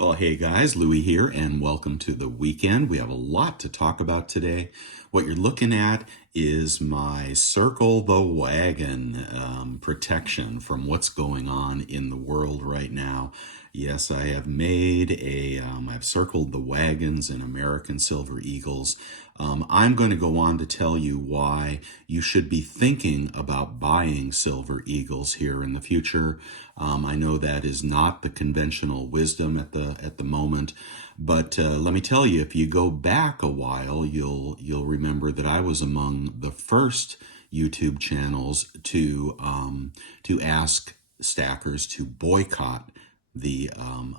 Well, hey guys, Louie here, and welcome to the weekend. We have a lot to talk about today. What you're looking at is my Circle the Wagon protection from what's going on in the world right now. Yes, I have I've circled the wagons in American Silver Eagles. I'm going to go on to tell you why you should be thinking about buying Silver Eagles here in the future. I know that is not the conventional wisdom at the moment, but let me tell you, if you go back a while, you'll remember that I was among the first YouTube channels to ask stackers to boycott the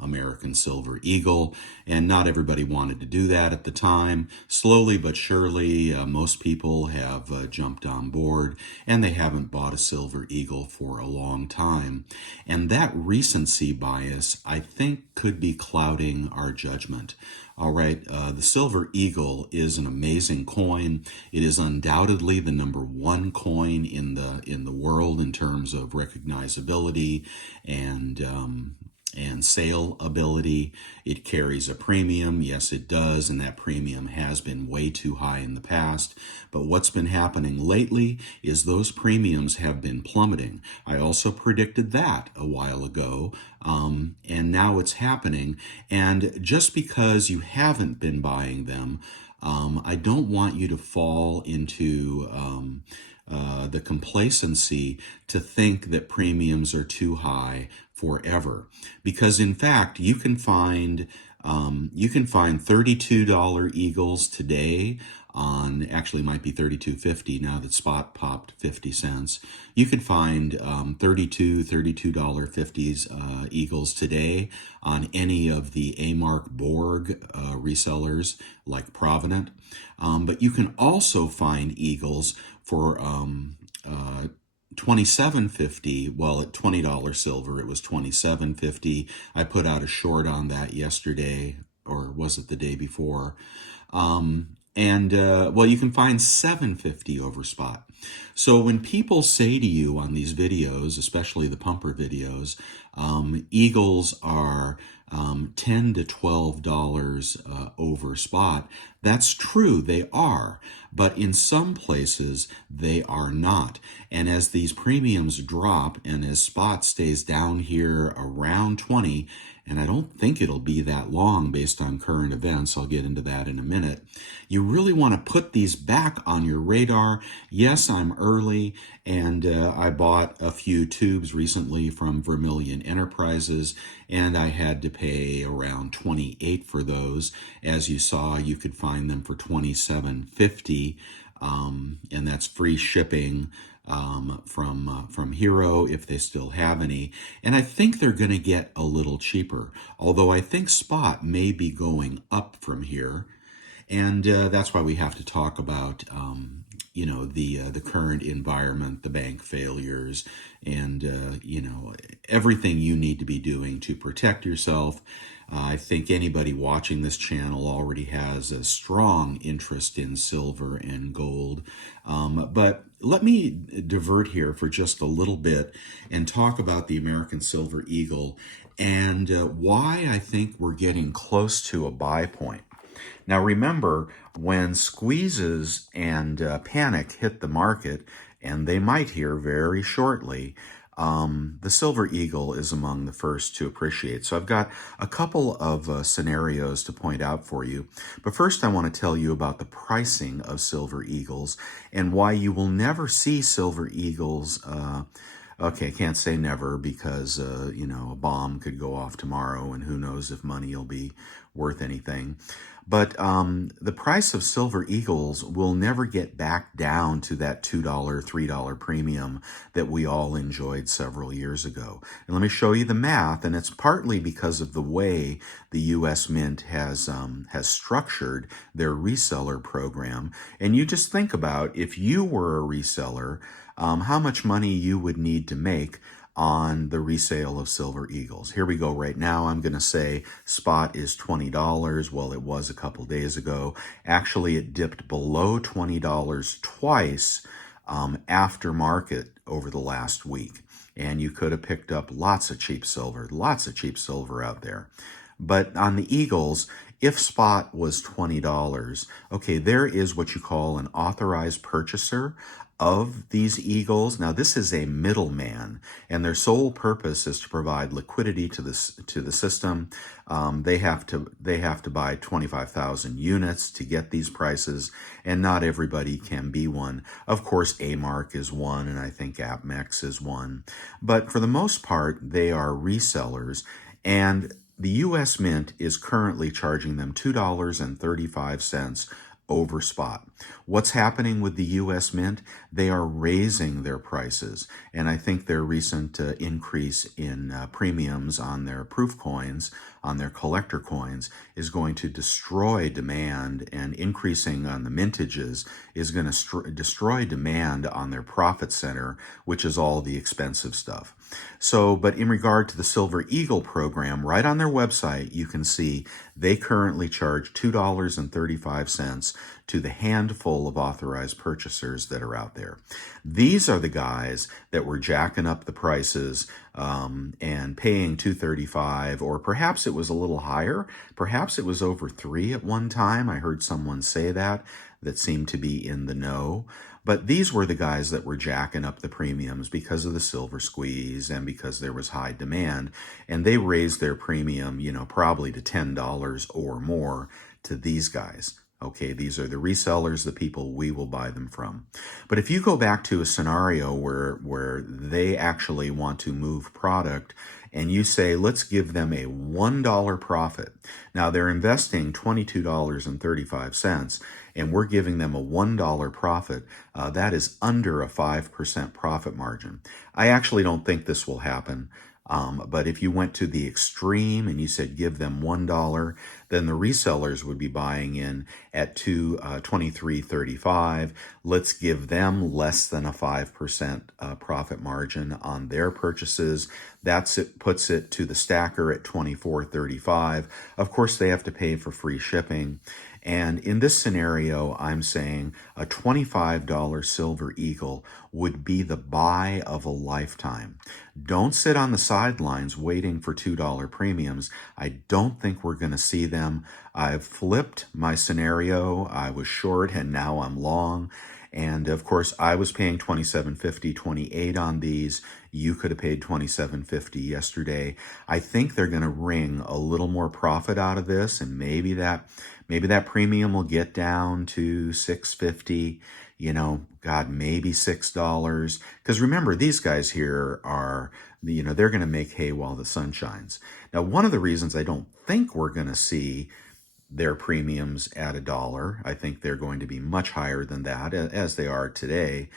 American Silver Eagle, and not everybody wanted to do that at the time. Slowly but surely, most people have jumped on board, and they haven't bought a Silver Eagle for a long time. And that recency bias, I think, could be clouding our judgment. All right, the Silver Eagle is an amazing coin. It is undoubtedly the number one coin in the world in terms of recognizability and sale ability. It carries a premium. Yes, it does, and that premium has been way too high in the past. But what's been happening lately is those premiums have been plummeting. I also predicted that a while ago, and now it's happening. And just because you haven't been buying them, I don't want you to fall into the complacency to think that premiums are too high forever, because in fact you can find $32 Eagles today on, actually might be $32.50 now that spot popped 50 cents. You could find $32.50 Eagles today on any of the A-Mark Borg resellers like Provenant. But you can also find Eagles for $27.50. Well, at $20 silver, it was $27.50. I put out a short on that yesterday, or was it the day before? Well, you can find $7.50 over spot. So when people say to you on these videos, especially the pumper videos, Eagles are $10 to $12 over spot, that's true, they are. But in some places, they are not. And as these premiums drop and as spot stays down here around 20, and I don't think it'll be that long based on current events, I'll get into that in a minute, you really want to put these back on your radar. Yes, I'm early, and I bought a few tubes recently from Vermilion Enterprises, and I had to pay around $28 for those. As you saw, you could find them for $27.50, and that's free shipping from Hero if they still have any. And I think they're going to get a little cheaper, although I think spot may be going up from here. And that's why we have to talk about, the current environment, the bank failures, and everything you need to be doing to protect yourself. I think anybody watching this channel already has a strong interest in silver and gold. But let me divert here for just a little bit and talk about the American Silver Eagle and why I think we're getting close to a buy point. Now remember, when squeezes and panic hit the market, and they might here very shortly, the Silver Eagle is among the first to appreciate. So I've got a couple of scenarios to point out for you. But first I want to tell you about the pricing of Silver Eagles and why you will never see Silver Eagles. Okay, I can't say never because, a bomb could go off tomorrow and who knows if money will be worth anything. But the price of Silver Eagles will never get back down to that $2, $3 premium that we all enjoyed several years ago. And let me show you the math, and it's partly because of the way the U.S. Mint has structured their reseller program. And you just think about, if you were a reseller, how much money you would need to make on the resale of Silver Eagles. Here we go right now. I'm going to say spot is $20. Well, it was a couple days ago. Actually, it dipped below $20 twice after market over the last week. And you could have picked up lots of cheap silver out there. But on the Eagles, if spot was $20, okay, there is what you call an authorized purchaser of these Eagles. Now, this is a middleman, and their sole purpose is to provide liquidity to the system. They have to buy 25,000 units to get these prices, and not everybody can be one. Of course, AMark is one, and I think AppMex is one. But for the most part, they are resellers, and the U.S. Mint is currently charging them $2.35 over spot. What's happening with the U.S. Mint? They are raising their prices, and I think their recent increase in premiums on their proof coins, on their collector coins, is going to destroy demand, and increasing on the mintages is going to destroy demand on their profit center, which is all the expensive stuff. So, but in regard to the Silver Eagle program, right on their website, you can see they currently charge $2.35 to the handful of authorized purchasers that are out there. These are the guys that were jacking up the prices and paying $2.35, or perhaps it was a little higher. Perhaps it was over $3 at one time. I heard someone say that seemed to be in the know. But these were the guys that were jacking up the premiums because of the silver squeeze and because there was high demand. And they raised their premium, probably to $10 or more to these guys. Okay, these are the resellers, the people we will buy them from. But if you go back to a scenario where they actually want to move product, and you say, let's give them a $1 profit. Now, they're investing $22.35, and we're giving them a $1 profit. That is under a 5% profit margin. I actually don't think this will happen. But if you went to the extreme and you said give them $1, then the resellers would be buying in at $23.35. Let's give them less than a 5% profit margin on their purchases. Puts it to the stacker at $24.35. Of course, they have to pay for free shipping. And in this scenario, I'm saying a $25 Silver Eagle would be the buy of a lifetime. Don't sit on the sidelines waiting for $2 premiums. I don't think we're going to see them. I've flipped my scenario. I was short and now I'm long. And of course, I was paying $27.50, $28 on these. You could have paid $27.50 yesterday. I think they're going to wring a little more profit out of this, and maybe that premium will get down to $6.50. God, maybe $6. Because remember, these guys here are, they're going to make hay while the sun shines. Now, one of the reasons I don't think we're going to see their premiums at $1, I think they're going to be much higher than that, as they are today,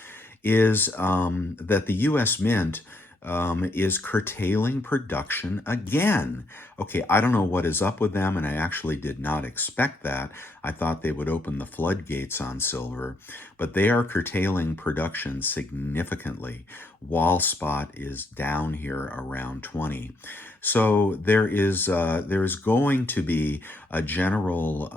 is that the U.S. Mint is curtailing production again. Okay, I don't know what is up with them, and I actually did not expect that. I thought they would open the floodgates on silver, but they are curtailing production significantly while spot is down here around 20. So there is going to be a general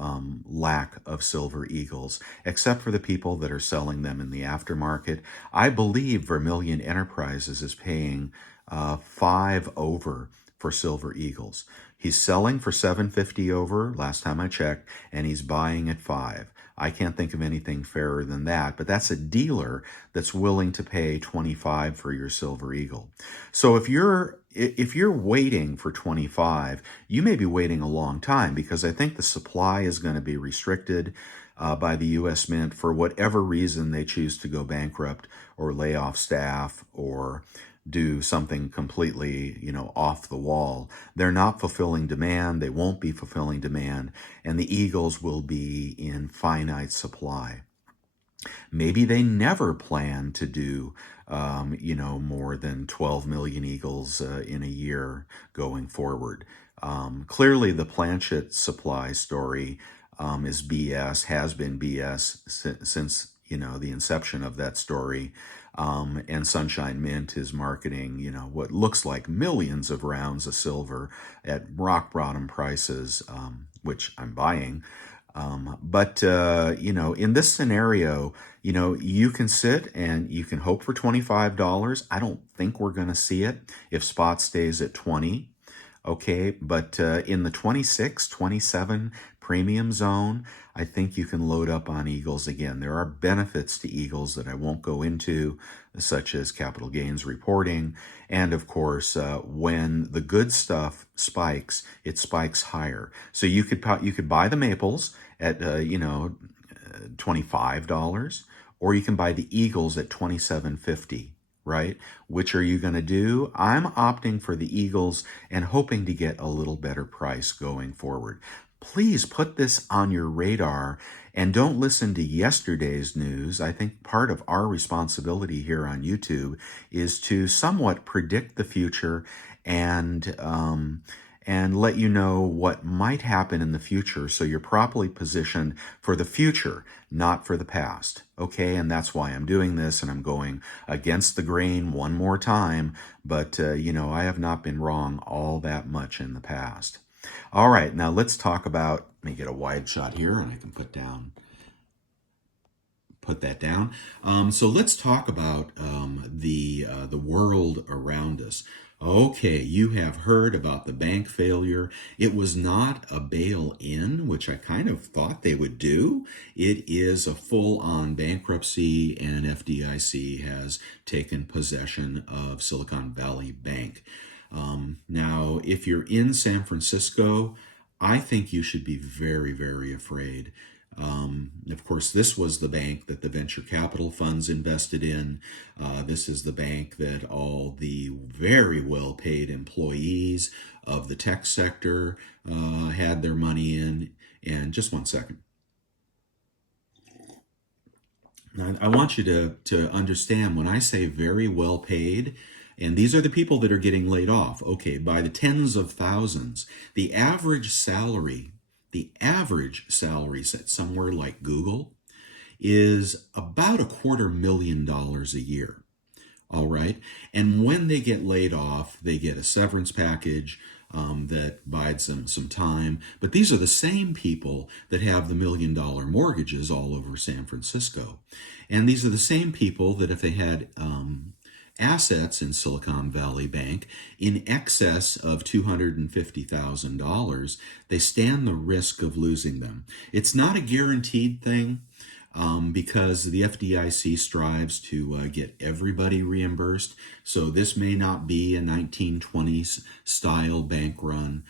lack of Silver Eagles, except for the people that are selling them in the aftermarket. I believe Vermilion Enterprises is paying $5 over for Silver Eagles. He's selling for $7.50 over last time I checked, and he's buying at $5. I can't think of anything fairer than that, but that's a dealer that's willing to pay $25 for your Silver Eagle. So if you're waiting for 25, you may be waiting a long time, because I think the supply is going to be restricted by the U.S. Mint for whatever reason they choose to go bankrupt or lay off staff or do something completely, off the wall. They're not fulfilling demand. They won't be fulfilling demand, and the Eagles will be in finite supply. Maybe they never plan to do, more than 12 million Eagles in a year going forward. Clearly, the Planchet supply story is BS, has been BS since the inception of that story. And Sunshine Mint is marketing, what looks like millions of rounds of silver at rock bottom prices, which I'm buying. But in this scenario, you can sit and you can hope for $25. I don't think we're going to see it if spot stays at 20. Okay, but in the 26, 27 premium zone, I think you can load up on Eagles again. There are benefits to Eagles that I won't go into, such as capital gains reporting. And of course, when the good stuff spikes, it spikes higher. So you could buy the Maples at, $25, or you can buy the Eagles at $27.50, right? Which are you going to do? I'm opting for the Eagles and hoping to get a little better price going forward. Please put this on your radar and don't listen to yesterday's news. I think part of our responsibility here on YouTube is to somewhat predict the future and let you know what might happen in the future so you're properly positioned for the future, not for the past. Okay, and that's why I'm doing this, and I'm going against the grain one more time, but I have not been wrong all that much in the past. All right, now let's talk about, let me get a wide shot here and I can put that down. So let's talk about the world around us. Okay, you have heard about the bank failure. It was not a bail-in, which I kind of thought they would do. It is a full-on bankruptcy, and FDIC has taken possession of Silicon Valley Bank. Now, if you're in San Francisco, I think you should be very, very afraid. Of course, this was the bank that the venture capital funds invested in. This is the bank that all the very well-paid employees of the tech sector had their money in. And just one second. Now, I want you to understand when I say very well-paid, and these are the people that are getting laid off, okay, by the tens of thousands. The average salary set somewhere like Google is about $250,000 a year. All right. And when they get laid off, they get a severance package that buys them some time. But these are the same people that have the $1 million mortgages all over San Francisco. And these are the same people that if they had assets in Silicon Valley Bank in excess of $250,000, they stand the risk of losing them. It's not a guaranteed thing because the FDIC strives to get everybody reimbursed. So this may not be a 1920s style bank run.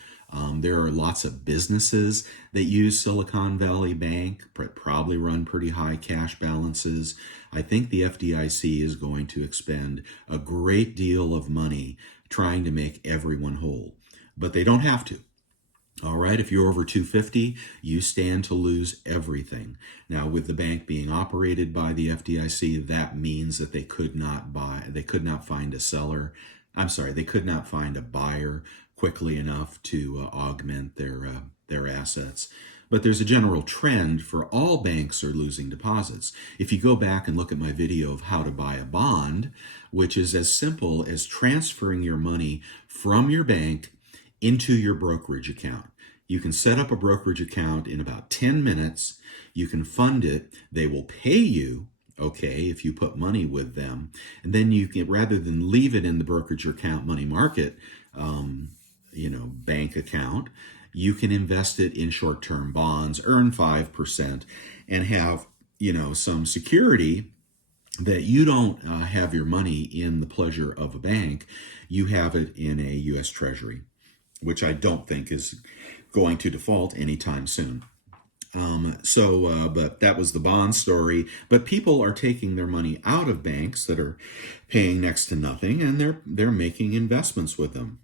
There are lots of businesses that use Silicon Valley Bank, probably run pretty high cash balances. I think the FDIC is going to expend a great deal of money trying to make everyone whole, but they don't have to. All right, if you're over 250, you stand to lose everything. Now, with the bank being operated by the FDIC, that means that they could not find a seller. They could not find a buyer quickly enough to augment their assets. But there's a general trend for all banks are losing deposits. If you go back and look at my video of how to buy a bond, which is as simple as transferring your money from your bank into your brokerage account. You can set up a brokerage account in about 10 minutes. You can fund it. They will pay you, okay, if you put money with them. And then you can, rather than leave it in the brokerage account money market, bank account, you can invest it in short-term bonds, earn 5%, and have, some security that you don't have your money in the pleasure of a bank. You have it in a U.S. Treasury, which I don't think is going to default anytime soon. But that was the bond story. But people are taking their money out of banks that are paying next to nothing, and they're making investments with them.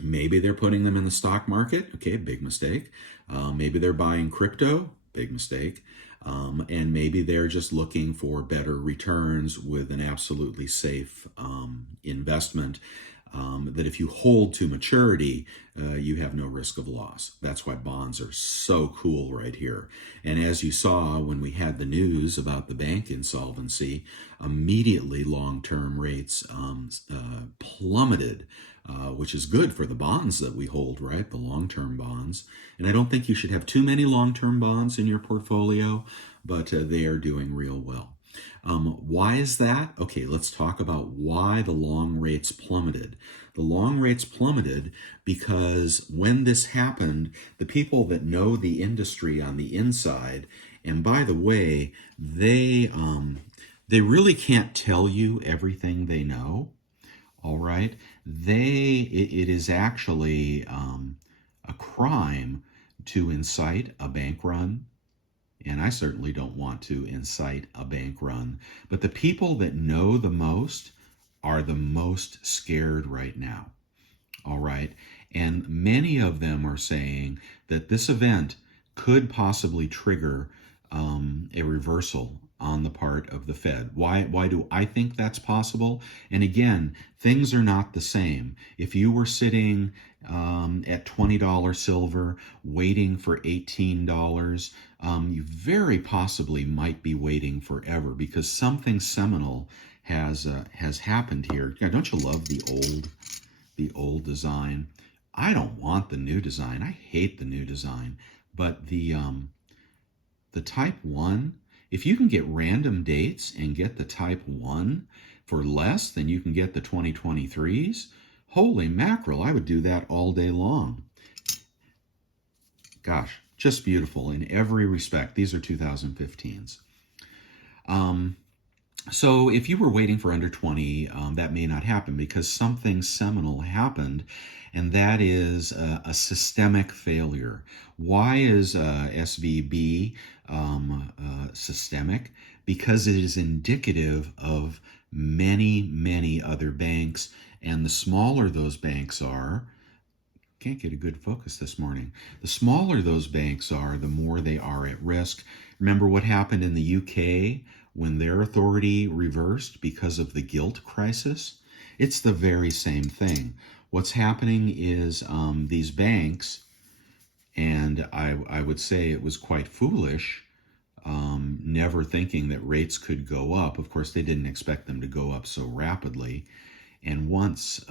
Maybe they're putting them in the stock market. Okay, big mistake. Maybe they're buying crypto. Big mistake. And maybe they're just looking for better returns with an absolutely safe investment that if you hold to maturity, you have no risk of loss. That's why bonds are so cool right here. And as you saw when we had the news about the bank insolvency, immediately long-term rates plummeted, which is good for the bonds that we hold, right? The long-term bonds. And I don't think you should have too many long-term bonds in your portfolio, but they are doing real well. Why is that? Okay, let's talk about why the long rates plummeted. The long rates plummeted because when this happened, the people that know the industry on the inside, and by the way, they really can't tell you everything they know. All right, it is actually a crime to incite a bank run, and I certainly don't want to incite a bank run. But the people that know the most are the most scared right now. All right. And many of them are saying that this event could possibly trigger a reversal on the part of the Fed. Why do I think that's possible? And again, things are not the same. If you were sitting at $20 silver waiting for $18, you very possibly might be waiting forever because something seminal has happened here. Yeah, don't you love the old design? I don't want the new design. I hate the new design. But the type 1, if you can get random dates and get the type 1 for less than you can get the 2023s, holy mackerel, I would do that all day long. Gosh, just beautiful in every respect. These are 2015s. So if you were waiting for under 20, that may not happen because something seminal happened, and that is a systemic failure. Why is SVB systemic? Because it is indicative of many, many other banks, and the smaller those banks are, can't get a good focus this morning. The smaller those banks are, the more they are at risk. Remember what happened in the UK when their authority reversed because of the gilt crisis? It's the very same thing. What's happening is these banks, and I would say it was quite foolish, never thinking that rates could go up. Of course, they didn't expect them to go up so rapidly. And once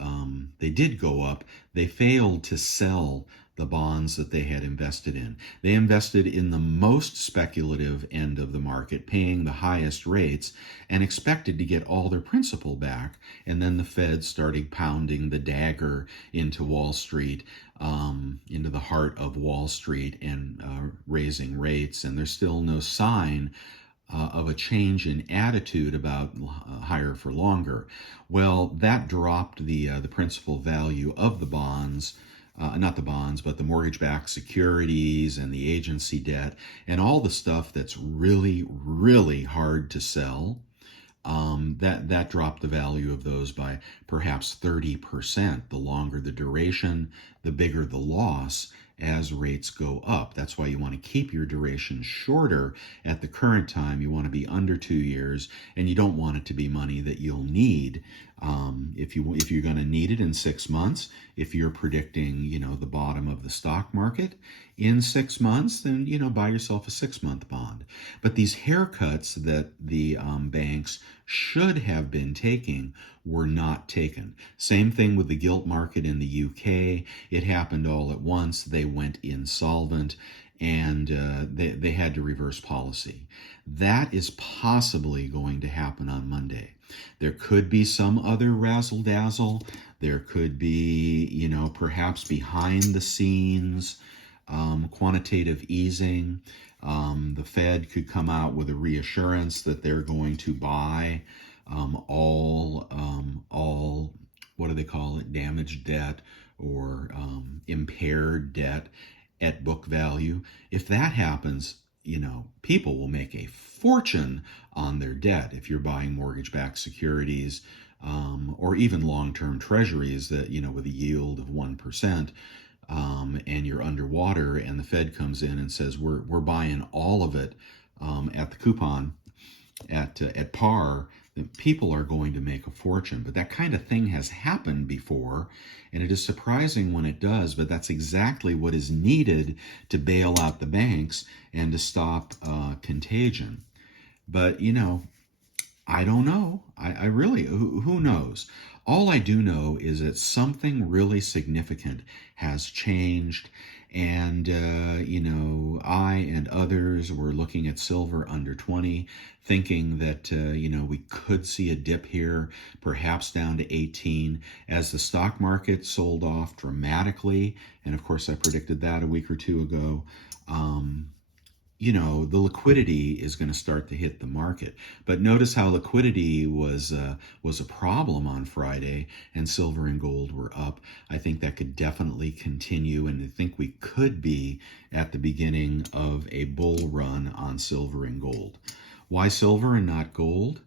they did go up, they failed to sell the bonds that they had invested in. They invested in the most speculative end of the market, paying the highest rates, and expected to get all their principal back. And then the Fed started pounding the dagger into Wall Street, into the heart of Wall Street, and raising rates. And there's still no sign of a change in attitude about higher for longer. Well, that dropped the principal value of the bonds, not the bonds, but the mortgage-backed securities and the agency debt and all the stuff that's really, really hard to sell. That dropped the value of those by perhaps 30%. The longer the duration, the bigger the loss as rates go up. That's why you want to keep your duration shorter at the current time. You want to be under 2 years, and you don't want it to be money that you'll need if you're going to need it in 6 months. If you're predicting, the bottom of the stock market in 6 months, then buy yourself a 6-month bond. But these haircuts that the banks should have been taking were not taken. Same thing with the gilt market in the UK. It happened all at once. They went insolvent, and they had to reverse policy. That is possibly going to happen on Monday. There could be some other razzle-dazzle. There could be, perhaps behind the scenes quantitative easing. The Fed could come out with a reassurance that they're going to buy all what do they call it, damaged debt or impaired debt at book value. If that happens, people will make a fortune on their debt if you're buying mortgage-backed securities or even long-term treasuries that, with a yield of 1%. And you're underwater, and the Fed comes in and says, we're buying all of it at the coupon, at par. People are going to make a fortune. But that kind of thing has happened before, and it is surprising when it does, but that's exactly what is needed to bail out the banks and to stop contagion. But, I don't know. I really, who knows? All I do know is that something really significant has changed, And, I and others were looking at silver under 20, thinking that, we could see a dip here, perhaps down to 18, as the stock market sold off dramatically. And of course, I predicted that a week or two ago. Um, the liquidity is going to start to hit the market. But notice how liquidity was a problem on Friday, and silver and gold were up. I think that could definitely continue, and I think we could be at the beginning of a bull run on silver and gold. Why silver and not gold?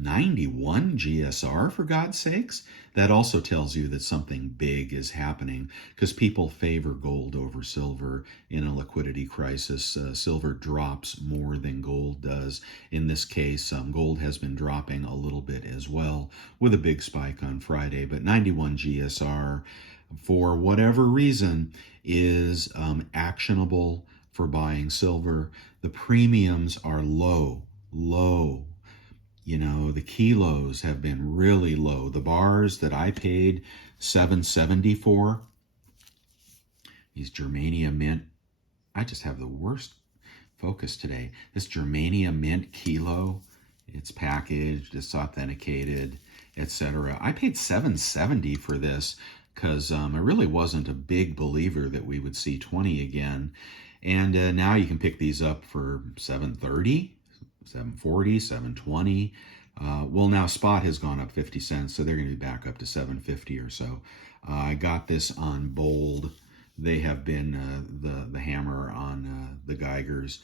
91 GSR, for God's sakes. That also tells you that something big is happening, because people favor gold over silver in a liquidity crisis. Silver drops more than gold does. In this case, gold has been dropping a little bit as well, with a big spike on Friday. But 91 GSR, for whatever reason, is actionable for buying silver. The premiums are low, low. The kilos have been really low. The bars that I paid $7.70 for, these germanium mint, I just have the worst focus today. This germanium mint kilo, it's packaged, it's authenticated, etc. I paid $7.70 for this because I really wasn't a big believer that we would see 20 again. And now you can pick these up for $7.30. 740, 720. Well, now spot has gone up 50 cents, so they're going to be back up to 750 or so. I got this on Bold. They have been the hammer on the Geigers.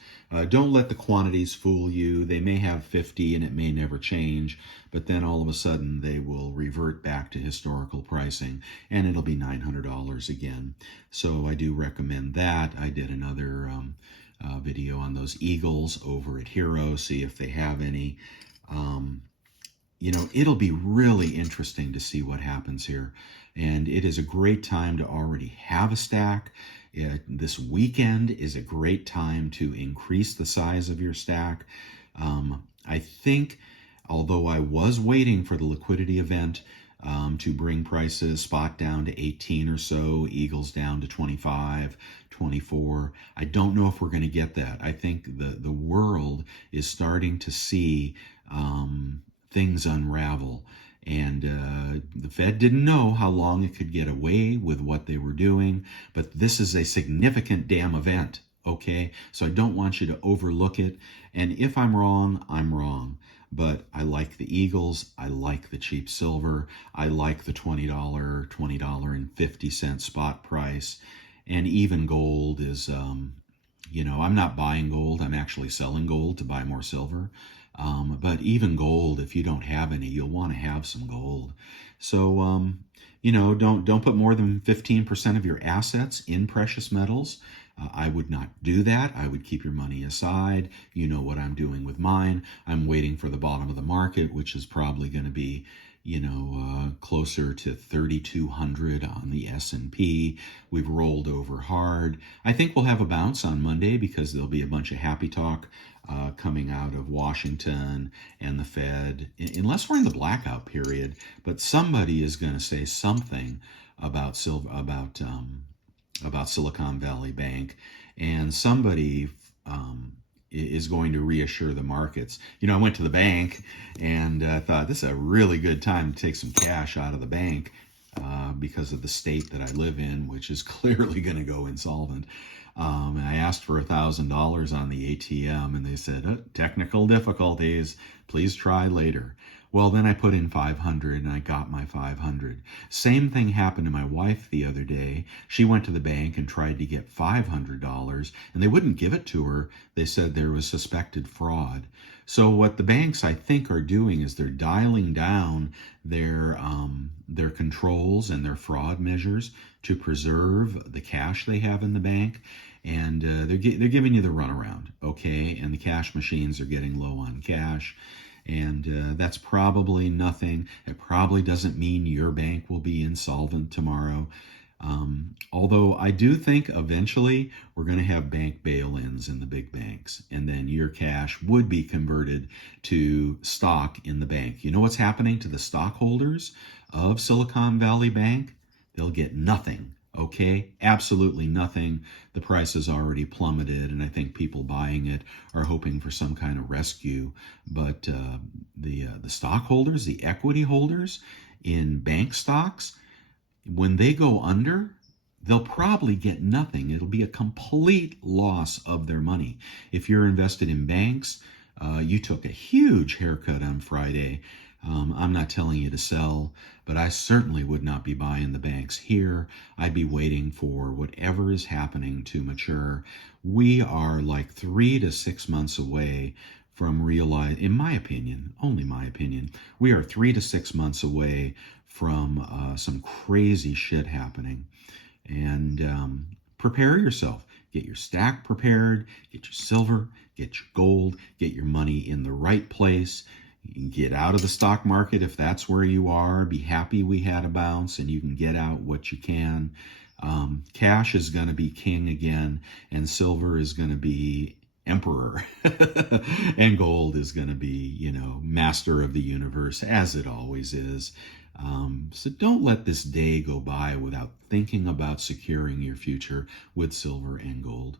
Don't let the quantities fool you. They may have 50 and it may never change, but then all of a sudden they will revert back to historical pricing and it'll be $900 again. So I do recommend that. I did another video on those Eagles over at Hero, see if they have any. It'll be really interesting to see what happens here. And it is a great time to already have a stack. This weekend is a great time to increase the size of your stack. I think, although I was waiting for the liquidity event to bring prices, spot down to 18 or so, Eagles down to 25, 24. I don't know if we're going to get that. I think the world is starting to see things unravel. And the Fed didn't know how long it could get away with what they were doing, but this is a significant damn event, okay? So I don't want you to overlook it. And if I'm wrong, I'm wrong. But I like the Eagles. I like the cheap silver. I like the $20.50 spot price. And even gold is, I'm not buying gold. I'm actually selling gold to buy more silver. But even gold, if you don't have any, you'll want to have some gold. So, don't put more than 15% of your assets in precious metals. I would not do that. I would keep your money aside. You know what I'm doing with mine. I'm waiting for the bottom of the market, which is probably going to be, closer to 3,200 on the S&P. We've rolled over hard. I think we'll have a bounce on Monday because there'll be a bunch of happy talk coming out of Washington and the Fed, unless we're in the blackout period. But somebody is going to say something about Silicon Valley Bank, and somebody is going to reassure the markets. I went to the bank and thought this is a really good time to take some cash out of the bank because of the state that I live in, which is clearly going to go insolvent. And I asked for $1,000 on the ATM, and they said, technical difficulties, please try later. Well, then I put in 500 and I got my 500. Same thing happened to my wife the other day. She went to the bank and tried to get $500 and they wouldn't give it to her. They said there was suspected fraud. So what the banks, I think, are doing is they're dialing down their controls and their fraud measures to preserve the cash they have in the bank. And they're giving you the runaround, okay? And the cash machines are getting low on cash. And that's probably nothing. It probably doesn't mean your bank will be insolvent tomorrow. Although I do think eventually we're going to have bank bail-ins in the big banks, and then your cash would be converted to stock in the bank. You know what's happening to the stockholders of Silicon Valley Bank? They'll get nothing. Okay, absolutely nothing. The price has already plummeted, and I think people buying it are hoping for some kind of rescue. But the stockholders, the equity holders in bank stocks, when they go under, they'll probably get nothing. It'll be a complete loss of their money. If you're invested in banks, you took a huge haircut on Friday. I'm not telling you to sell, but I certainly would not be buying the banks here. I'd be waiting for whatever is happening to mature. We are like 3 to 6 months away from realize, in my opinion, only my opinion, we are 3 to 6 months away from some crazy shit happening. And prepare yourself. Get your stack prepared, get your silver, get your gold, get your money in the right place. You can get out of the stock market if that's where you are. Be happy we had a bounce and you can get out what you can. Cash is going to be king again, and silver is going to be emperor. And gold is going to be, master of the universe, as it always is. So don't let this day go by without thinking about securing your future with silver and gold.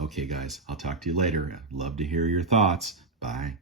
Okay, guys, I'll talk to you later. I'd love to hear your thoughts. Bye.